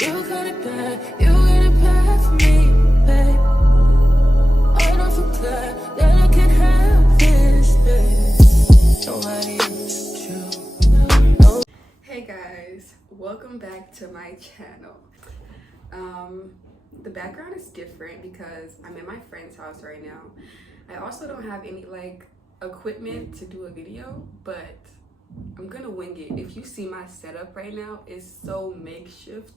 You got it bad, you got it bad for me, babe. I don't feel glad that I can have this, babe. Nobody but you. Hey guys, welcome back to my channel. The background is different because I'm in my friend's house right now. I also don't have any equipment to do a video, but I'm gonna wing it. If you see my setup right now, it's so makeshift.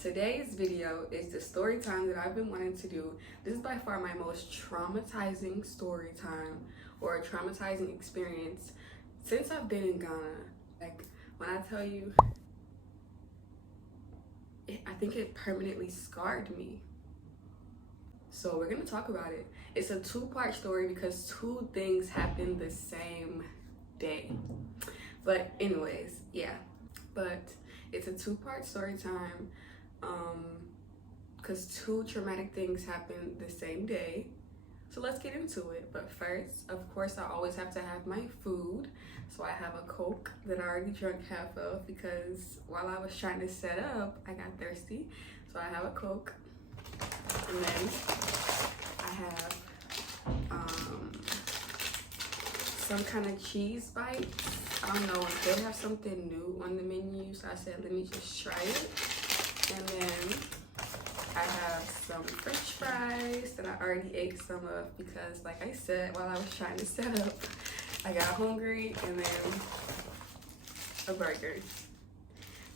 Today's video is the story time that I've been wanting to do. This is by far my most traumatizing story time or a traumatizing experience since I've been in Ghana. When I tell you, I think it permanently scarred me. So we're gonna talk about it. It's a two-part story because two things happened the same day. But anyways, yeah. But it's a two-part story time because two traumatic things happened the same day. So let's get into it. But first, of course, I always have to have my food. So I have a Coke that I already drank half of because while I was trying to set up, I got thirsty. So I have a Coke. And then I have some kind of cheese bites. I don't know if they have something new on the menu. So I said, let me just try it. And then I have some French fries that I already ate some of because, like I said, while I was trying to set up, I got hungry, and then a burger.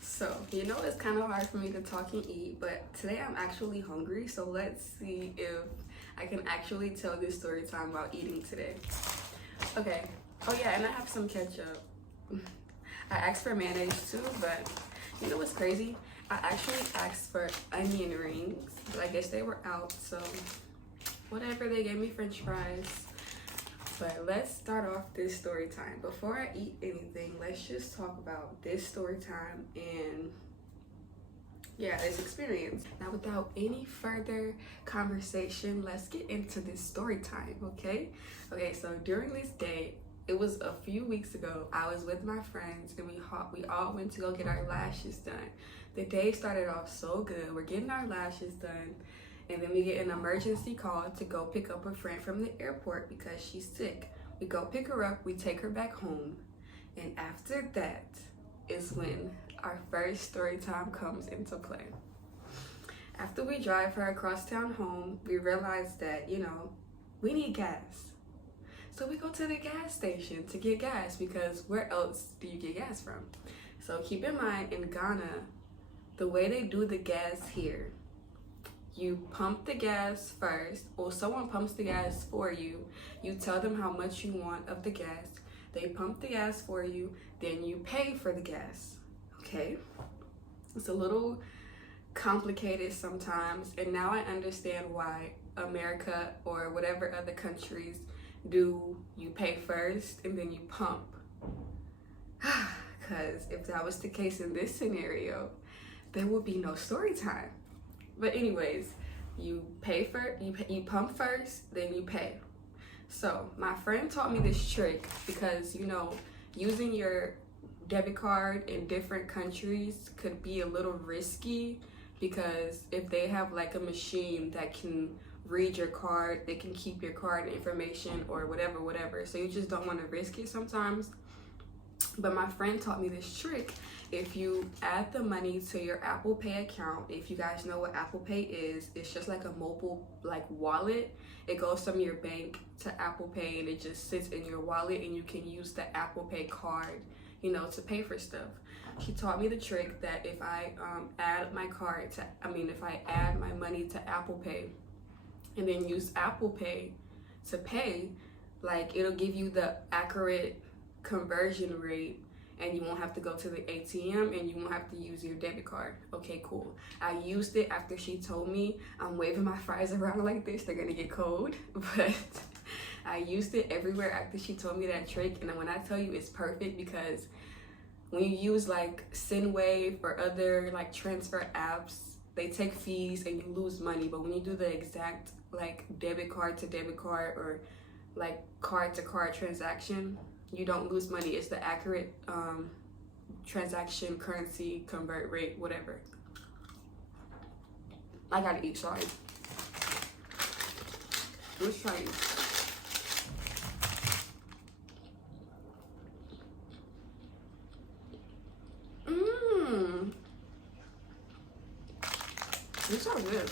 So, you know, it's kind of hard for me to talk and eat, but today I'm actually hungry, so let's see if I can actually tell this story time while eating today. Okay. Oh yeah, and I have some ketchup. I asked for mayonnaise too, but you know what's crazy? I actually asked for onion rings, but I guess they were out, so whatever, they gave me French fries. But let's start off this story time. Before I eat anything, let's just talk about this story time and this experience. Now, without any further conversation, let's get into this story time, okay? Okay, so during this day, it was a few weeks ago, I was with my friends and we all went to go get our lashes done. The day started off so good. We're getting our lashes done, and then we get an emergency call to go pick up a friend from the airport because she's sick. We go pick her up, we take her back home, and after that is when our first story time comes into play. After we drive her across town home, we realize that, we need gas. So we go to the gas station to get gas because where else do you get gas from? So keep in mind, in Ghana, the way they do the gas here, you pump the gas first, or someone pumps the gas for you. You tell them how much you want of the gas. They pump the gas for you, then you pay for the gas, okay? It's a little complicated sometimes, and now I understand why America or whatever other countries do you pay first and then you pump. Because if that was the case in this scenario, there would be no story time. But anyways, you pump first, then you pay. So my friend taught me this trick because, using your debit card in different countries could be a little risky because if they have like a machine that can read your card, they can keep your card information or whatever. So you just don't want to risk it sometimes. But my friend taught me this trick. If you add the money to your Apple Pay account, if you guys know what Apple Pay is, it's just like a mobile wallet. It goes from your bank to Apple Pay and it just sits in your wallet and you can use the Apple Pay card, to pay for stuff. She taught me the trick that if I add my money to Apple Pay and then use Apple Pay to pay, it'll give you the accurate conversion rate and you won't have to go to the ATM and you won't have to use your debit card. Okay, cool. I used it after she told me. I'm waving my fries around like this, they're gonna get cold, but I used it everywhere after she told me that trick. And when I tell you it's perfect, because when you use Sendwave or other transfer apps, they take fees and you lose money. But when you do the exact debit card to debit card or card to card transaction, you don't lose money. It's the accurate transaction, currency, convert rate, whatever. I gotta eat, sorry. Let's try it. This sounds good.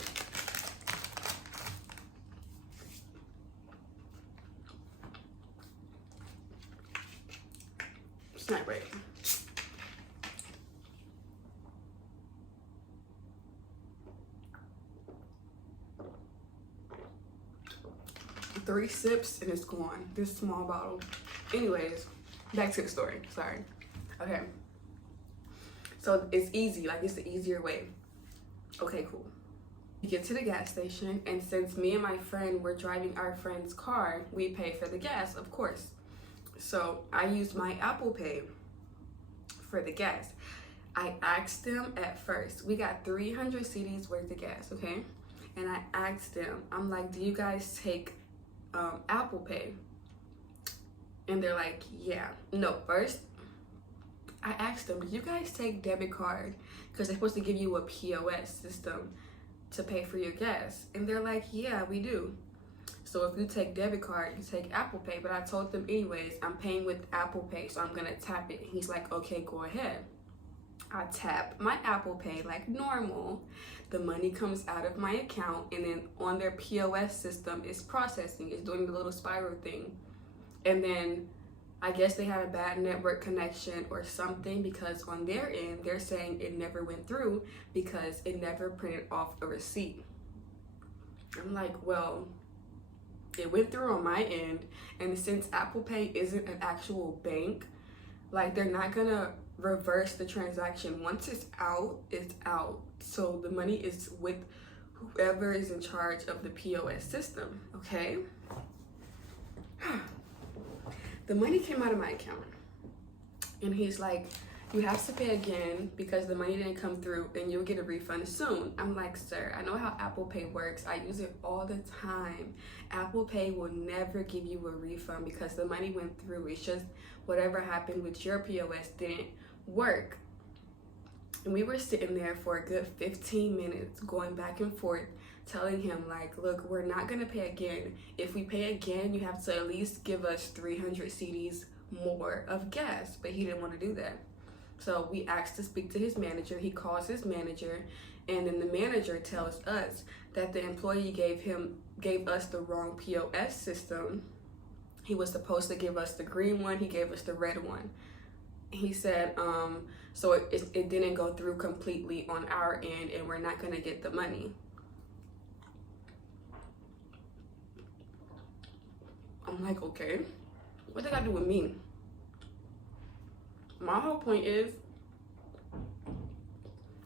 It's not great. Three sips and it's gone. This small bottle. Anyways, back to the story. Sorry. Okay. So it's easy. Like, it's the easier way. Okay, cool. We get to the gas station, and since me and my friend were driving our friend's car, we pay for the gas, of course. So I used my Apple Pay for the gas. I asked them at first. We got 300 CDs worth of gas, okay? And I asked them, I'm like, do you guys take Apple Pay? And they're like, yeah. No, first I asked them, do you guys take debit card? Because they're supposed to give you a POS system to pay for your gas. And they're like, yeah, we do. So if you take debit card, you take Apple Pay. But I told them anyways, I'm paying with Apple Pay, so I'm gonna tap it. He's like, okay, go ahead. I tap my Apple Pay like normal. The money comes out of my account, and then on their POS system, it's processing. It's doing the little spiral thing. And then I guess they had a bad network connection or something, because on their end, they're saying it never went through because it never printed off a receipt. I'm like, well, it went through on my end, and since Apple Pay isn't an actual bank, like, they're not gonna reverse the transaction. Once it's out, it's out. So the money is with whoever is in charge of the POS system, okay? The money came out of my account, and he's like, you have to pay again because the money didn't come through, and you'll get a refund soon. I'm like, sir, I know how Apple Pay works. I use it all the time. Apple Pay will never give you a refund because the money went through. It's just whatever happened with your POS didn't work. And we were sitting there for a good 15 minutes going back and forth, telling him, like, look, we're not gonna pay again. If we pay again, you have to at least give us 300 CDs more of gas. But he didn't want to do that. So we asked to speak to his manager. He calls his manager, and then the manager tells us that the employee gave us the wrong POS system. He was supposed to give us the green one. He gave us the red one. He said, so it didn't go through completely on our end, and we're not gonna get the money. I'm like, okay, what they got to do with me? My whole point is,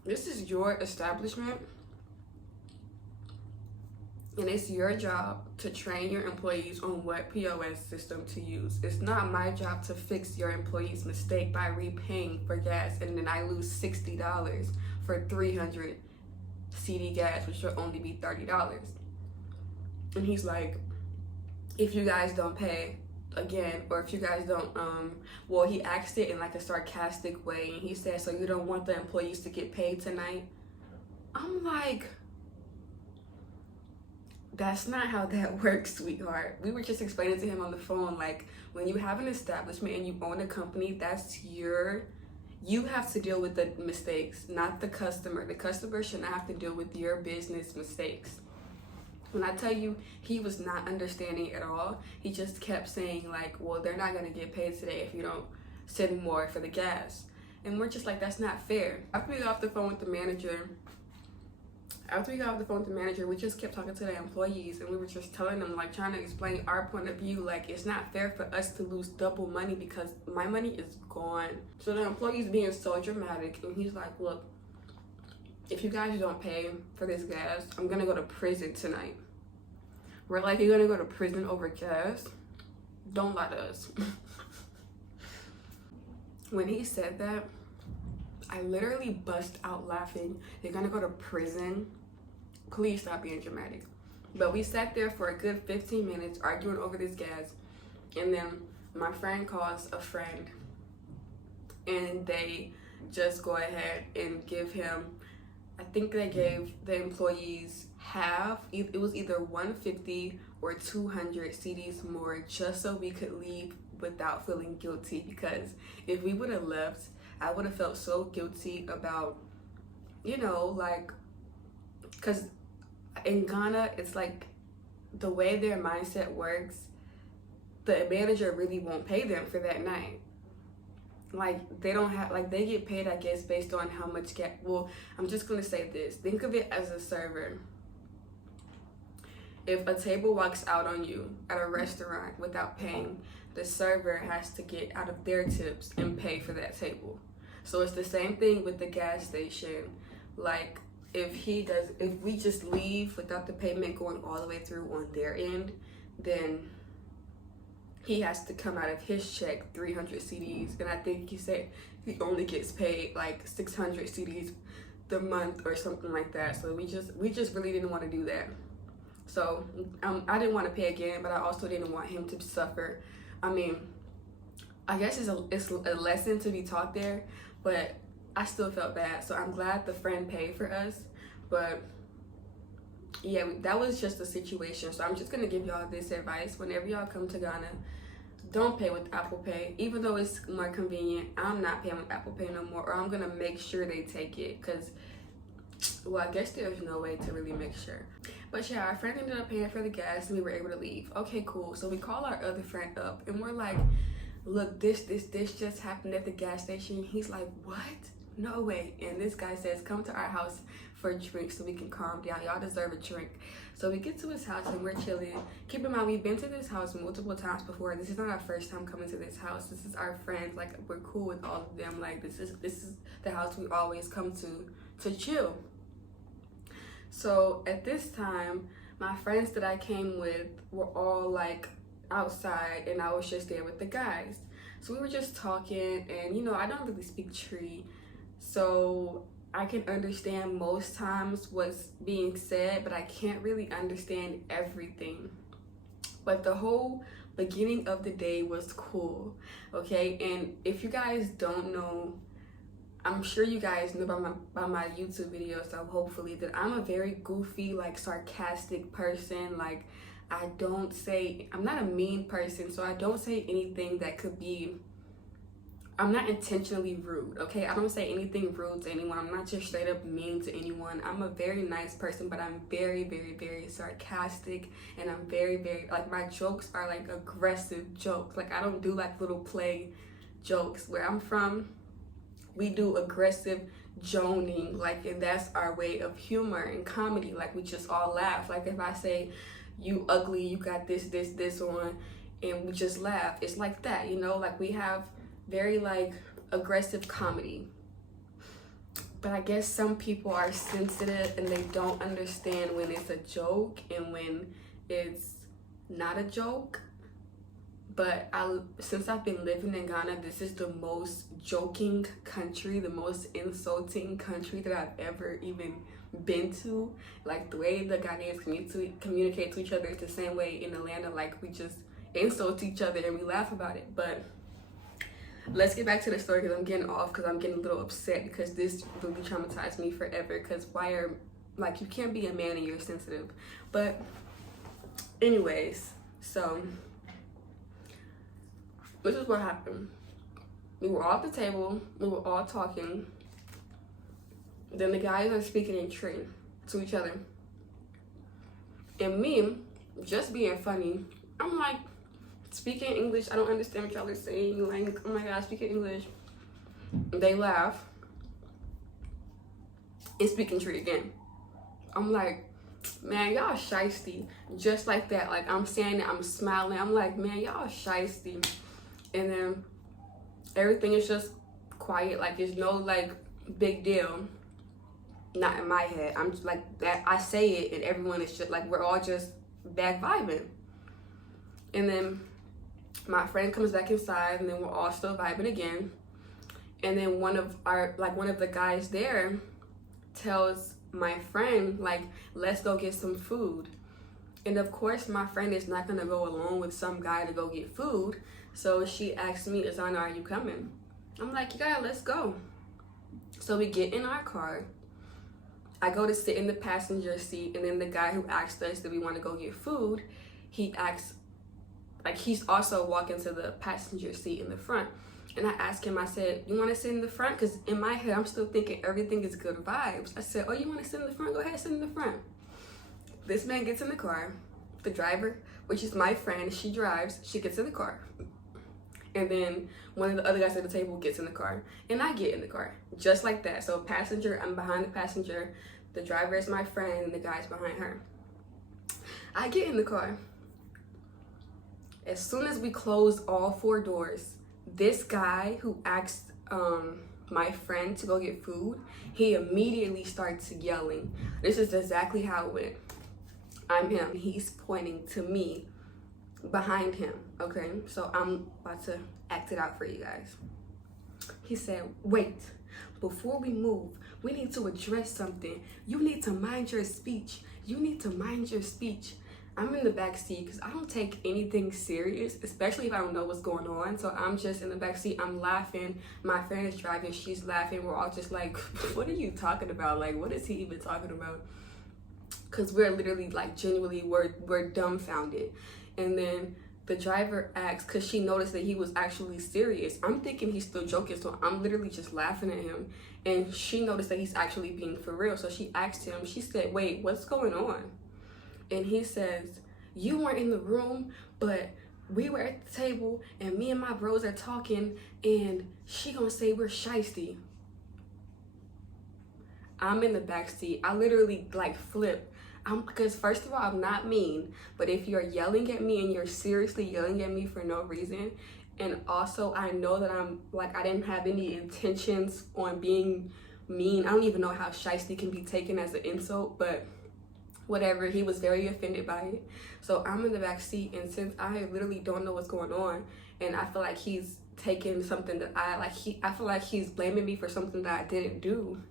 this is your establishment, and it's your job to train your employees on what POS system to use. It's not my job to fix your employee's mistake by repaying for gas, and then I lose $60 for 300 CD gas, which should only be $30. And he's like, if you guys don't pay again, or if you guys don't, well, he asked it in like a sarcastic way, and he said, so you don't want the employees to get paid tonight? I'm like, that's not how that works, sweetheart. We were just explaining to him on the phone, like, when you have an establishment and you own a company, you have to deal with the mistakes, not the customer. The customer should not have to deal with your business mistakes. When I tell you, he was not understanding at all. He just kept saying, like, well, they're not gonna get paid today if you don't send more for the gas. And we're just like, that's not fair. After we got off the phone with the manager, we just kept talking to the employees, and we were just telling them, like, trying to explain our point of view, like, it's not fair for us to lose double money because my money is gone. So the employee's being so dramatic, and he's like, look, if you guys don't pay for this gas, I'm gonna go to prison tonight. We're like, you're gonna go to prison over gas? Don't lie to us. When he said that, I literally bust out laughing. You're gonna go to prison? Please stop being dramatic. But we sat there for a good 15 minutes arguing over this gas, and then my friend calls a friend, and they just go ahead and give him, I think they gave the employees half, it was either 150 or 200 CDs more, just so we could leave without feeling guilty. Because if we would have left, I would have felt so guilty about, you know, like, because in Ghana, it's like the way their mindset works, the manager really won't pay them for that night. Like, they don't have, like, they get paid, I guess, based on how much well, I'm just gonna say this. Think of it as a server. If a table walks out on you at a restaurant without paying, the server has to get out of their tips and pay for that table. So it's the same thing with the gas station. Like, if we just leave without the payment going all the way through on their end, then he has to come out of his check 300 CDs. And I think he said he only gets paid like 600 CDs the month or something like that. So we just really didn't want to do that. So I didn't want to pay again, but I also didn't want him to suffer. I mean, I guess it's a lesson to be taught there, but I still felt bad. So I'm glad the friend paid for us. But yeah, that was just the situation. So I'm just gonna give y'all this advice: whenever y'all come to Ghana, don't pay with Apple Pay. Even though it's more convenient, I'm not paying with Apple Pay no more, or I'm gonna make sure they take it. Because, well, I guess there's no way to really make sure. But yeah, our friend ended up paying for the gas and we were able to leave. Okay, cool. So we call our other friend up and we're like, look, this just happened at the gas station. He's like, what? No way. And this guy says, come to our house for a drink so we can calm down. Y'all deserve a drink. So we get to his house and we're chilling. Keep in mind, we've been to this house multiple times before. This is not our first time coming to this house. This is our friends. Like, we're cool with all of them. Like, this is the house we always come to chill. So at this time, my friends that I came with were all like outside and I was just there with the guys. So we were just talking, and you know, I don't really speak Tree, so I can understand most times what's being said, but I can't really understand everything. But the whole beginning of the day was cool, okay? And if you guys don't know, I'm sure you guys know by my YouTube videos, so hopefully, that I'm a very goofy, like sarcastic person. Like, I'm not a mean person, so I don't say anything that could be, I'm not intentionally rude, okay? I don't say anything rude to anyone. I'm not just straight up mean to anyone. I'm a very nice person, but I'm very, very, very sarcastic, and I'm very, very, like, my jokes are like aggressive jokes. Like, I don't do like little play jokes. Where I'm from, we do aggressive joning, like, and that's our way of humor and comedy. Like, we just all laugh. Like, if I say, you ugly, you got this on, and we just laugh. It's like that, you know? Like, we have very, like, aggressive comedy. But I guess some people are sensitive and they don't understand when it's a joke and when it's not a joke. But since I've been living in Ghana, this is the most joking country, the most insulting country that I've ever even been to. Like, the way the Ghanaians communicate to each other is the same way in Atlanta. Like, we just insult each other and we laugh about it. But let's get back to the story, because I'm getting off, because I'm getting a little upset, because this really traumatized me forever. Because like, you can't be a man and you're sensitive. But anyways, so this is what happened. We were all at the table, we were all talking. Then the guys are speaking in Tree to each other. And me, just being funny, I'm like, speaking English, I don't understand what y'all are saying. Like, oh my God, speaking English. They laugh and speak in Tree again. I'm like, man, y'all shiesty. Just like that. Like, I'm saying it, I'm smiling. I'm like, man, y'all shiesty. And then everything is just quiet. Like, there's no, like, big deal. Not in my head. I'm just like that. I say it and everyone is just like, we're all just back vibing. And then my friend comes back inside, and then we're all still vibing again. And then one of the guys there tells my friend, like, let's go get some food. And of course, my friend is not gonna go alone with some guy to go get food. So she asked me, Azana, are you coming? I'm like, yeah, let's go. So we get in our car. I go to sit in the passenger seat, and then the guy who asked us that we want to go get food, he asks, like, he's also walking to the passenger seat in the front. And I asked him, I said, you want to sit in the front? Because in my head, I'm still thinking everything is good vibes. I said, oh, you want to sit in the front? Go ahead, sit in the front. This man gets in the car. The driver, which is my friend, she drives, she gets in the car. And then one of the other guys at the table gets in the car, and I get in the car, just like that. So passenger, I'm behind the passenger, the driver is my friend, and the guy's behind her. I get in the car. As soon as we close all 4 doors, this guy who asked my friend to go get food, he immediately starts yelling. This is exactly how it went. I'm him, he's pointing to me behind him, okay? So I'm about to act it out for you guys. He said, wait, before we move, we need to address something. You need to mind your speech. You need to mind your speech. I'm in the back seat because I don't take anything serious, especially if I don't know what's going on. So I'm just in the back seat, I'm laughing. My friend is driving, she's laughing. We're all just like, what are you talking about? Like, what is he even talking about? Because we're literally like genuinely, we're dumbfounded. And then the driver asked, because she noticed that he was actually serious. I'm thinking he's still joking, so I'm literally just laughing at him. And she noticed that he's actually being for real. So she asked him, she said, wait, what's going on? And he says, you weren't in the room, but we were at the table and me and my bros are talking and she gonna say we're shiesty. I'm in the back seat. I literally like flip. Because first of all, I'm not mean, but if you're yelling at me and you're seriously yelling at me for no reason, and also I know that I'm like, I didn't have any intentions on being mean. I don't even know how shiesty can be taken as an insult, but whatever, he was very offended by it. So I'm in the back seat, and since I literally don't know what's going on, and I feel like he's taking something that I feel like he's blaming me for something that I didn't do.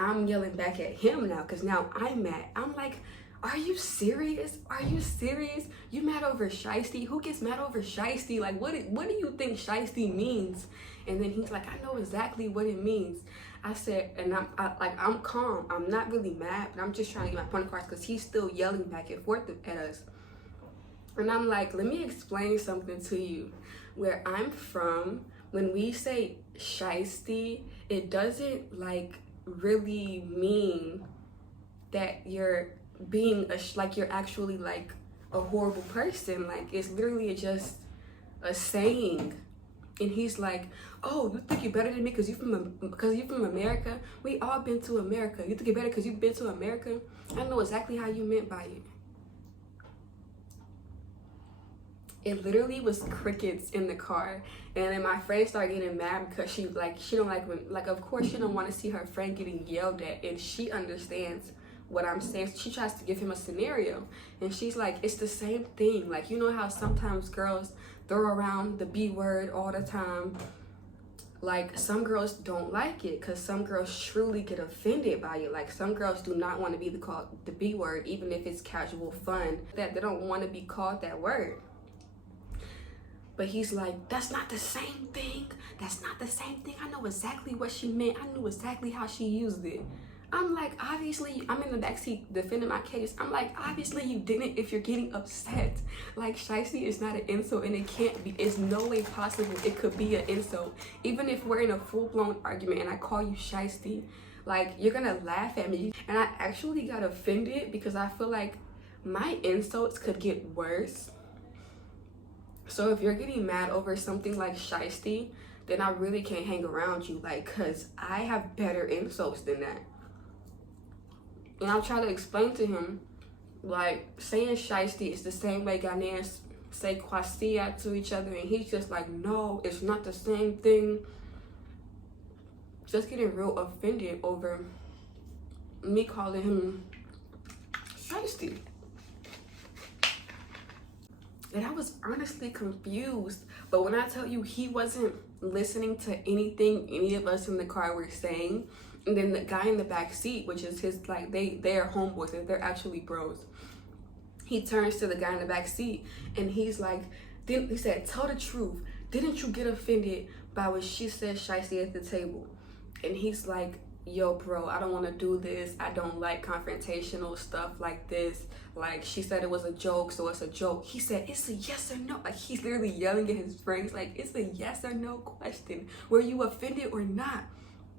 I'm yelling back at him now, because now I'm mad. I'm like, are you serious? Are you serious? You mad over shiesty? Who gets mad over shiesty? Like, what do you think shiesty means? And then he's like, I know exactly what it means. I said, and I'm calm. I'm not really mad, but I'm just trying to get my point across because he's still yelling back and forth at us. And I'm like, let me explain something to you. Where I'm from, when we say shiesty, it doesn't like really mean that you're being like you're actually like a horrible person. Like, it's literally just a saying. And he's like, oh, you think you're better than me because you're from America? We all been to America. You think you're better because you've been to America? I know exactly how you meant by it. It literally was crickets in the car. And then my friend started getting mad because she don't like when, like, of course she don't want to see her friend getting yelled at, and she understands what I'm saying. She tries to give him a scenario, and she's like, it's the same thing. Like, you know how sometimes girls throw around the B word all the time? Like, some girls don't like it because some girls truly get offended by it. Like, some girls do not want to be called the B word, even if it's casual fun, that they don't want to be called that word. But he's like, that's not the same thing. That's not the same thing. I know exactly what she meant. I knew exactly how she used it. I'm like, obviously, I'm in the backseat defending my case. I'm like, obviously you didn't if you're getting upset. Like, shiesty is not an insult, and it can't be. It's no way possible it could be an insult. Even if we're in a full-blown argument and I call you shiesty, like, you're gonna laugh at me. And I actually got offended because I feel like my insults could get worse. So if you're getting mad over something like shiesty, then I really can't hang around you, like, cause I have better insults than that. And I'll try to explain to him, like, saying shiesty is the same way Ghanaians say kwasia to each other, and he's just like, no, it's not the same thing. Just getting real offended over me calling him shiesty. And I was honestly confused. But when I tell you, he wasn't listening to anything any of us in the car were saying. And then the guy in the back seat, which is his, like, they are homeboys, they're actually bros. He turns to the guy in the back seat and he's like, he said, tell the truth. Didn't you get offended by what she said shiesty at the table? And he's like, yo, bro, I don't want to do this. I don't like confrontational stuff like this. Like, she said it was a joke, so it's a joke. He said, it's a yes or no. Like, he's literally yelling at his friends, like, it's a yes or no question. Were you offended or not?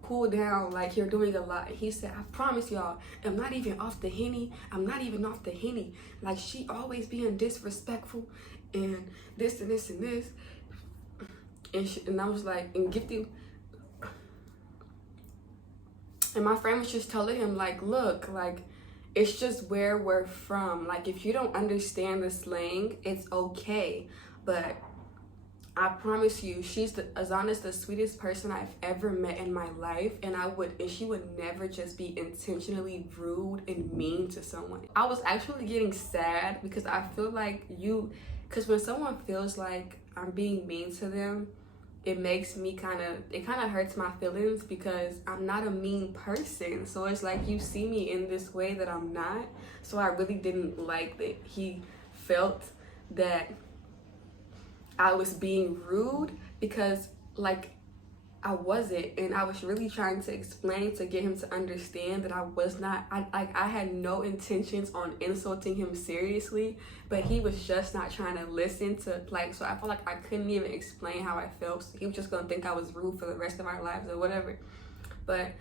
Cool down, like, you're doing a lot. He said, I promise y'all, I'm not even off the Henny. I'm not even off the Henny. Like, she always being disrespectful and this and this and this. And I was like, and Gifty. And my friend was just telling him, like, look, like, it's just where we're from. Like, if you don't understand the slang, it's okay. But I promise you, Azana's the sweetest person I've ever met in my life. And she would never just be intentionally rude and mean to someone. I was actually getting sad because I feel like because when someone feels like I'm being mean to them, it makes me kind of hurts my feelings because I'm not a mean person. So it's like you see me in this way that I'm not. So I really didn't like that he felt that I was being rude because, like, I wasn't. And I was really trying to explain to get him to understand that I was not, I had no intentions on insulting him seriously, but he was just not trying to listen to, like, so I felt like I couldn't even explain how I felt. So he was just gonna think I was rude for the rest of our lives or whatever. But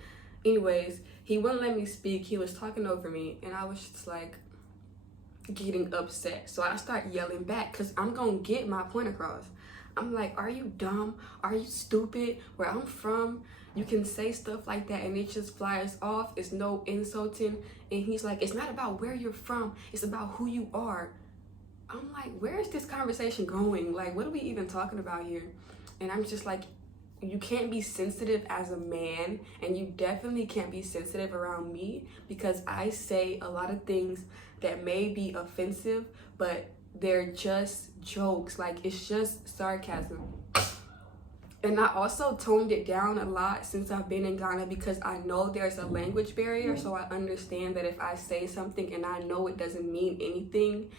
anyways, he wouldn't let me speak. He was talking over me and I was just like getting upset. So I start yelling back because I'm gonna get my point across. I'm like, are you dumb? Are you stupid? Where I'm from, you can say stuff like that and it just flies off. It's no insulting. And he's like, it's not about where you're from. It's about who you are. I'm like, where is this conversation going? Like, what are we even talking about here? And I'm just like, you can't be sensitive as a man, and you definitely can't be sensitive around me because I say a lot of things that may be offensive, but they're just jokes. Like, it's just sarcasm. And I also toned it down a lot since I've been in Ghana because I know there's a language barrier. So I understand that if I say something and I know it doesn't mean anything,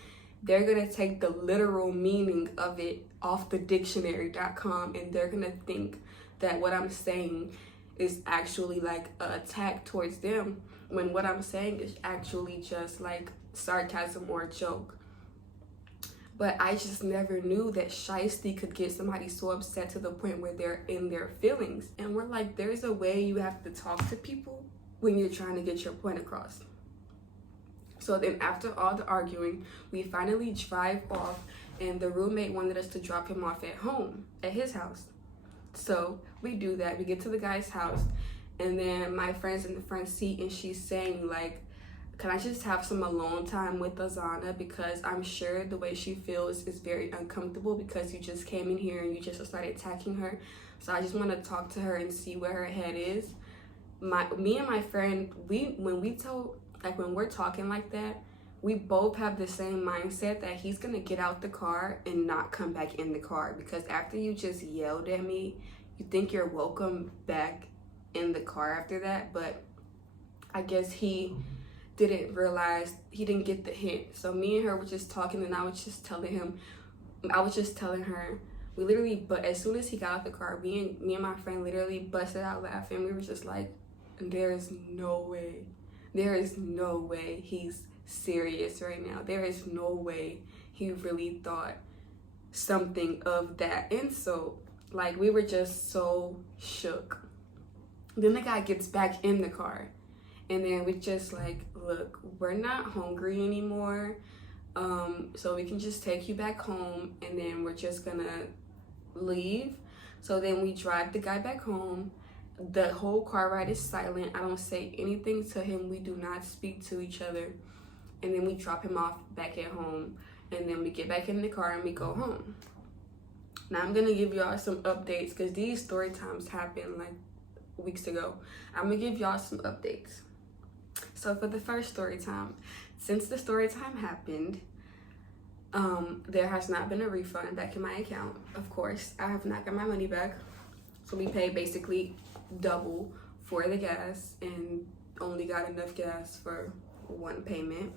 they're gonna take the literal meaning of it off the dictionary.com and they're gonna think that what I'm saying is actually like an attack towards them, when what I'm saying is actually just like sarcasm or a joke. But I just never knew that shiesty could get somebody so upset to the point where they're in their feelings. And we're like, there's a way you have to talk to people when you're trying to get your point across. So then after all the arguing, we finally drive off and the roommate wanted us to drop him off at home, at his house. So we do that. We get to the guy's house and then my friend's in the front seat and she's saying like, can I just have some alone time with Azana because I'm sure the way she feels is very uncomfortable because you just came in here and you just started attacking her. So I just want to talk to her and see where her head is. Me and my friend, when we're talking like that, we both have the same mindset that he's gonna get out the car and not come back in the car because after you just yelled at me, you think you're welcome back in the car after that. But I guess he didn't realize, he didn't get the hint. So me and her were just talking and I was just telling her, we literally, but as soon as he got out the car, me and my friend literally busted out laughing. We were just like, there is no way he's serious right now. There is no way he really thought something of that. And so like we were just so shook. Then the guy gets back in the car and then we just like, look, we're not hungry anymore, so we can just take you back home and then we're just gonna leave. So then we drive the guy back home. The whole car ride is silent. I don't say anything to him. We do not speak to each other. And then we drop him off back at home and then we get back in the car and we go home. Now I'm gonna give y'all some updates because these story times happened like weeks ago. I'm gonna give y'all some updates. So for the first story time, since the story time happened, there has not been a refund back in my account. Of course, I have not got my money back. So we paid basically double for the gas and only got enough gas for one payment.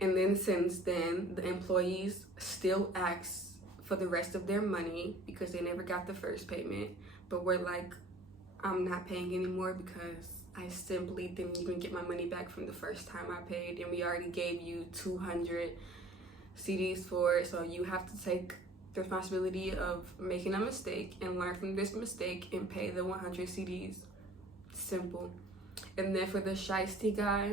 And then since then, the employees still ask for the rest of their money because they never got the first payment. But we're like, I'm not paying anymore because I simply didn't even get my money back from the first time I paid, and we already gave you 200 CDs for it, so you have to take the responsibility of making a mistake and learn from this mistake and pay the 100 CDs. Simple. And then for the shiesty guy,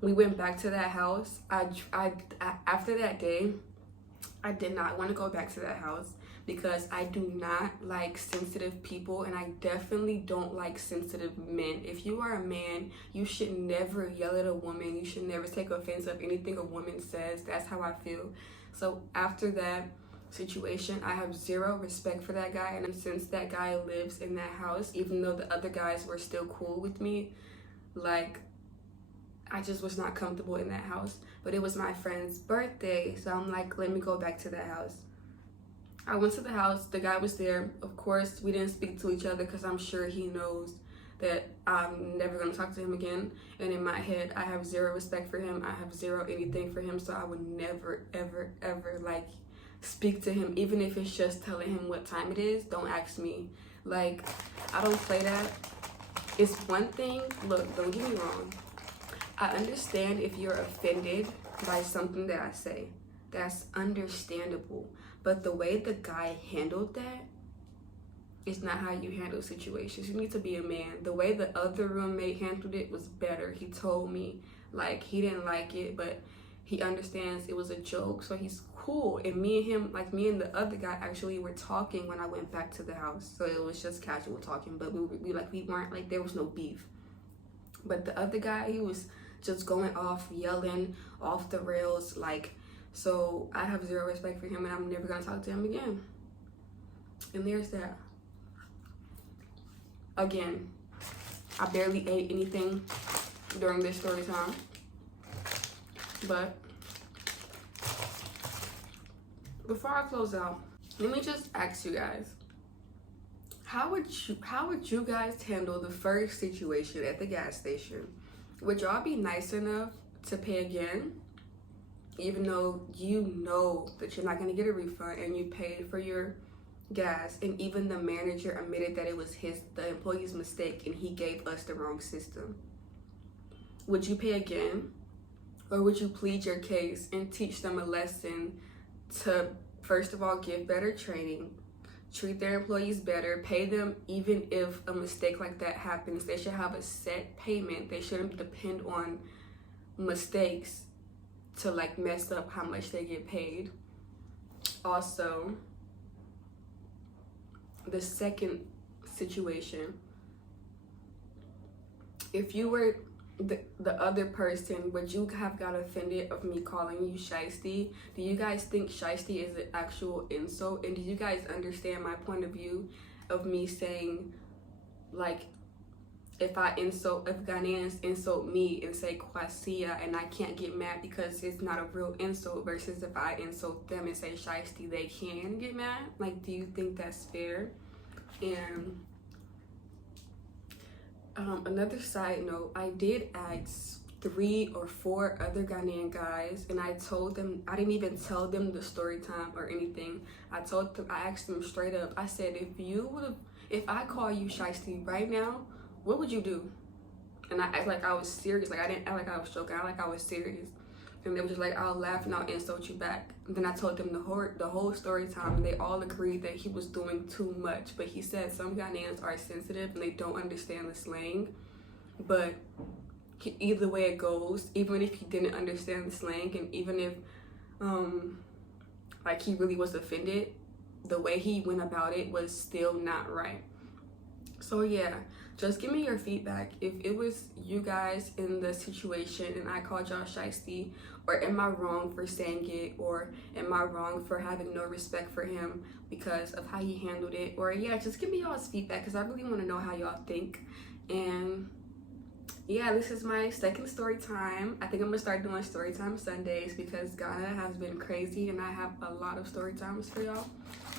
we went back to that house. After that day, I did not want to go back to that house because I do not like sensitive people, and I definitely don't like sensitive men. If you are a man, you should never yell at a woman. You should never take offense of anything a woman says. That's how I feel. So after that situation, I have zero respect for that guy, and since that guy lives in that house, even though the other guys were still cool with me, like, I just was not comfortable in that house. But it was my friend's birthday, so I'm like, let me go back to that house. I went to the house, the guy was there. Of course, we didn't speak to each other because I'm sure he knows that I'm never gonna talk to him again. And in my head, I have zero respect for him. I have zero anything for him, so I would never, ever, ever, like, speak to him, even if it's just telling him what time it is. Don't ask me. Like, I don't play that. It's one thing, look, don't get me wrong. I understand if you're offended by something that I say. That's understandable. But the way the guy handled that is not how you handle situations. You need to be a man. The way the other roommate handled it was better. He told me, like, he didn't like it, but he understands it was a joke, so he's cool. And me and him, like, me and the other guy actually were talking when I went back to the house. So it was just casual talking, but we weren't, like, there was no beef. But the other guy, he was just going off, yelling off the rails, like, so I have zero respect for him, and I'm never gonna talk to him again. And there's that. Again, I barely ate anything during this story time, but before I close out, let me just ask you guys, how would you guys handle the first situation at the gas station? Would y'all be nice enough to pay again, even though you know that you're not going to get a refund and you paid for your gas, and even the manager admitted that it was the employee's mistake and he gave us the wrong system? Would you pay again, or would you plead your case and teach them a lesson to, first of all, give better training, treat their employees better, pay them even if a mistake like that happens? They should have a set payment. They shouldn't depend on mistakes to, like, mess up how much they get paid. Also, the second situation, if you were the other person, would you have got offended of me calling you shiesty? Do you guys think shiesty is an actual insult? And do you guys understand my point of view of me saying, like, if Ghanaians insult me and say kwasia, and I can't get mad because it's not a real insult, versus if I insult them and say shiesty, they can get mad? Like, do you think that's fair? And another side note, I did ask 3 or 4 other Ghanaian guys, and I told them, I didn't even tell them the story time or anything. I asked them straight up. I said, if I call you shiesty right now, what would you do? And I act like I was serious. Like, I didn't act like I was joking. I act like I was serious. And they were just like, I'll laugh and I'll insult you back. And then I told them the whole story time, and they all agreed that he was doing too much. But he said some Ghanaians are sensitive and they don't understand the slang. But either way it goes, even if he didn't understand the slang, and even if like, he really was offended, the way he went about it was still not right. So yeah, just give me your feedback. If it was you guys in the situation and I called y'all shiesty, or am I wrong for saying it, or am I wrong for having no respect for him because of how he handled it? Or yeah, just give me y'all's feedback, because I really want to know how y'all think. And yeah, this is my second story time. I think I'm gonna start doing story time Sundays because Ghana has been crazy and I have a lot of story times for y'all.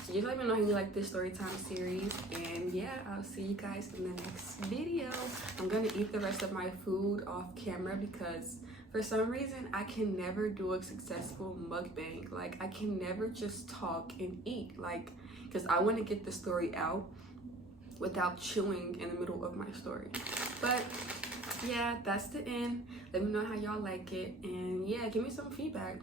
So just let me know how you like this story time series, and yeah, I'll see you guys in the next video. I'm gonna eat the rest of my food off camera because for some reason I can never do a successful mukbang. Like, I can never just talk and eat, like, because I want to get the story out. without chewing in the middle of my story. But yeah, that's the end. Let me know how y'all like it, and yeah, give me some feedback.